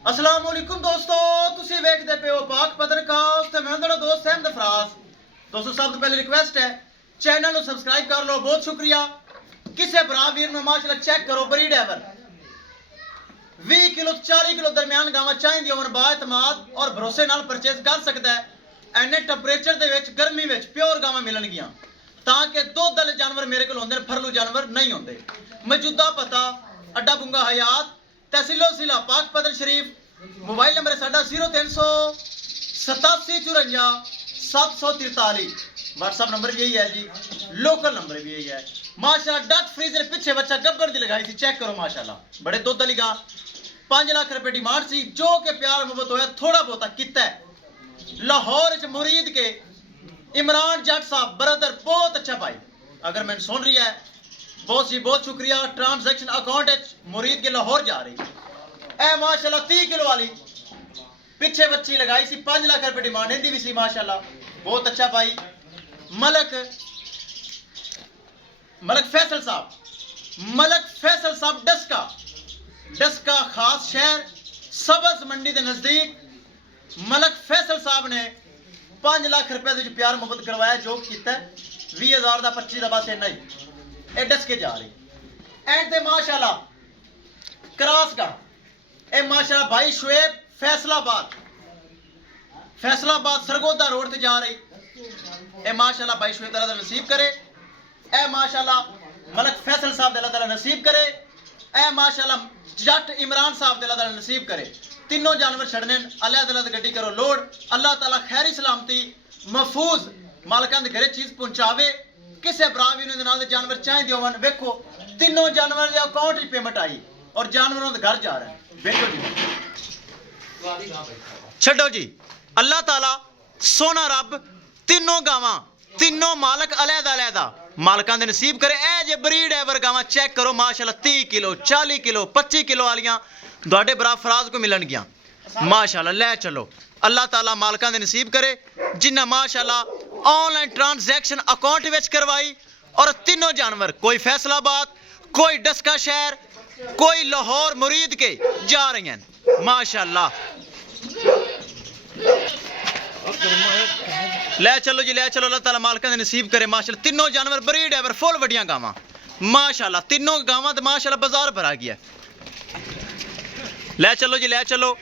अस्सलाम वालेकुम दोस्तों, तुसी वेखदे पे हो पाक पत्रकार ते मैं उंदा दोस्त अहमद फराज। दोस्तों सब तो पहले रिक्वेस्ट है चैनल को सब्सक्राइब कर लो, बहुत शुक्रिया। किसे भरा वीर नु माशाल्लाह चेक करो ब्रीड एवर 20 किलो 40 किलो दरमियान गावां चाहिए होवन बाएतमाद और भरोसे नाल परचेज कर सकदा है। एने टैंपरेचर दे विच गर्मी विच प्योर गावां मिलणगियां ताकि दुध वाले जानवर मेरे कोल होंदे, फरलू जानवर नहीं होंदे। मौजूदा पता अड्डा बुंगा हयात तहसीलो जिला पाक पदर शरीफ, मोबाइल नंबर है साडा 0387 54 743। व्हाट्सअप नंबर भी यही है जी, लोकल नंबर भी यही है। माशाल्लाह डच फ्रीजर पिछे बच्चा गब्बर दी लगाई थी, चेक करो माशाल्लाह बड़े दुध वाली गा। 5 लाख रुपए डिमांड सी, जो के प्यार मोहब्बत होया थोड़ा बहुता किता है। लाहौर च मुरीद के इमरान जट साहब ब्रदर बहुत अच्छा भाई, अगर मैंने सुन रही है बहुत सी बहुत शुक्रिया। ट्रांजैक्शन अकाउंट मुरीद के लाहौर जा रही है। माशाल्लाह 30 किलो वाली पिछे बच्ची लगाई सी, 5 लाख रुपए डिमांड हिंदी भी सी माशाल्लाह बहुत अच्छा भाई। मलक फैसल साहब डस्का खास शहर सब्ज मंडी के नजदीक मलक फैसल साहब ने 5 लाख रुपए के प्यार मुहब्बत करवाया, जो किया 20,000 का 25 का बस इन्ना ही डस के जा रही एंड ते माशाल्लाह क्रॉस का ए माशाल्लाह भाई शुएब फैसलाबाद सरगोदा रोड ते जा रही ए माशाल्लाह भाई शुएब अल्लाह ताला नसीब करे। ए माशाल्लाह मलक फैसल साहब अल्लाह ताला नसीब करे। ए माशाल्लाह जट इमरान साहब अल्लाह ताला नसीब करे। तीनों जानवर छड़ने अल्लाह ताला दी गड्डी करो लोड, अल्लाह ताला खैरी सलामती महफूज मालकां दे घरे चीज पहुंचावे। किसे भरा भी ने जानवर चाहिए होवन वेखो तीनों जानवर के अकाउंट में पेमेंट आई और जानवरों के घर जा रहे हैं। वेखो जी छड्डो जी, अल्लाह ताला सोना रब तीनों गावां तीनों मालक अलहदा मालकां दे नसीब करे। ए जे ब्रीड एवर गावां चेक करो माशाल्लाह 30 किलो 40 किलो 25 किलो वालियां तुहाडे भरा फराज को मिलणगियां माशाल्लाह। लै चलो अल्लाह ताला मालकां दे नसीब करे जिन्ना माशाल्लाह ऑनलाइन ट्रांजैक्शन अकाउंट विच करवाई। और तीनों जानवर कोई फैसलाबाद, कोई डस्का शहर, कोई लाहौर मुरीद के जा रही हैं माशाल्लाह। ले चलो जी ले चलो, अल्लाह ताला मालकां दे नसीब करे माशाल्लाह। तीनों जानवर ब्रीड एवर फुल वड्डियां गावां माशाल्लाह, तीनों गावां ते माशाल्लाह बाजार भरा गया। ले चलो जी ले चलो,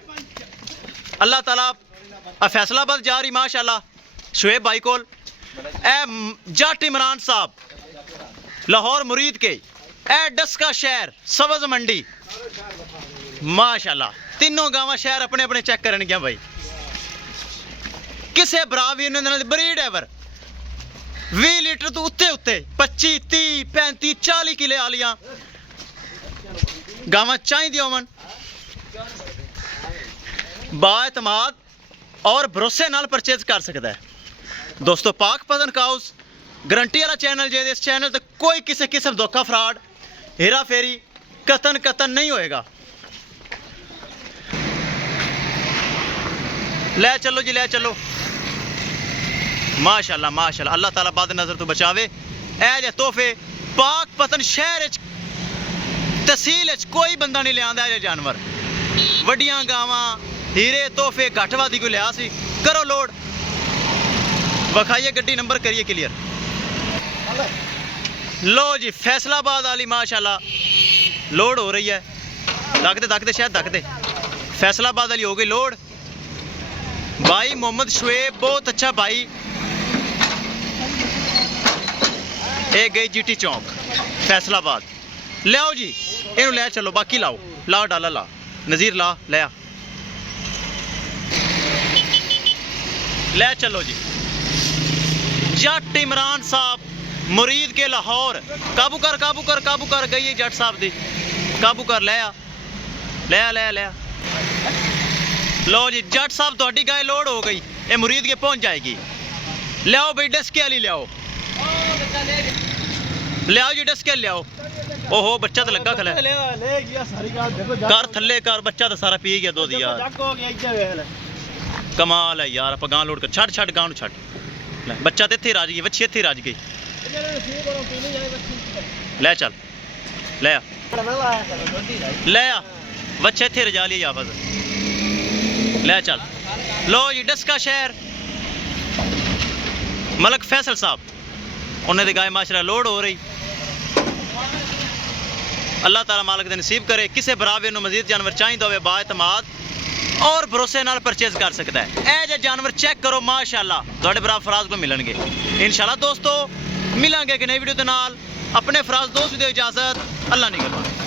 अल्लाह ताला फैसलाबाद जा रही माशाल्लाह शुएब भाई कोल। ए जट इमरान साहब लाहौर मुरीद के, ए डस्का शहर सब्ज मंडी माशाल्लाह। तीनों गावां शहर अपने अपने चेक करन गया भाई। किसे भरा भी ब्रीड एवर 20 लीटर तो उत्ते 25 30 35 40 किले आलियां गावां चाहिए होवन बाएतमाद और भरोसे नाल परचेज कर सकता है। दोस्तों पाक पतन काउस गारंटी वाला चैनल जे, इस चैनल ते कोई किसी किस्म धोखा फ्रॉड हेरा फेरी कतन नहीं होएगा। ले चलो जी ले चलो माशाल्लाह माशाल्लाह, अल्लाह ताला बाद नजर तो बचावे। ए जे तोहफे पाक पतन शहर तहसील कोई बंदा नहीं लिया ये जानवर वड्डियां गावां हीरे तोहफे घटवादी को लिया सी। करो लोड वखाइए गड्डी नंबर करिए क्लियर। लो जी फैसलाबाद वाली माशाल्लाह लोड हो रही है। दकते शायद दकते फैसलाबाद वाली हो गई लोड। भाई मोहम्मद शुएब बहुत अच्छा भाई। एक गई जीटी चौक फैसलाबाद। ले आओ जी इनू ले चलो, बाकी लाओ डाला ला नज़ीर ला ले आ। ले चलो जी जट इमरान साहब मुरीद के लाहौर। काबू कर गई जट साहब दी, काबू कर ले आ। लो जी जट साहब थोड़ी गाय लोड हो गई, ये मुरीद के पहुंच जाएगी। ले आओ भाई डस्के वाली ले आओ जी डस्के ले आओ। ओहो बच्चा तो लगा खला कर थले कर, बच्चा तो सारा पी गया दूध यार। कमाल है यार, आप गां लोड कर छड़ गां छड़। बच्चा तो इत्थे राज गई, बच्ची इत्थे राज गई। ले चल ले आ बच्चा इत्थे रजा लिया बस। ਲੈ ਚੱਲ ਲੋ ਜੀ ਡਸਕਾ ਸ਼ਹਿਰ ਮਲਕ ਫੈਸਲ ਸਾਹਿਬ ਉਹਨਾਂ ਦੇ ਗਾਏ ਮਾਸ਼ਾਅੱਲਾ ਲੋਡ ਹੋ ਰਹੀ अल्लाह ताला मालिक दे नसीब करे किसी बराबर ਨੂੰ मजीद जानवर चाहिए होवे बाएतमाद और भरोसे नाल परचेज कर सकता है ए जे जानवर चेक करो माशाअल्लाह ਤੁਹਾਡੇ भरा फराज को मिलणगे इंशाअल्लाह दोस्तों मिलांगे कि नई वीडियो दे नाल अपने फराज दोस्त दी इजाजत अल्लाह निगहबान।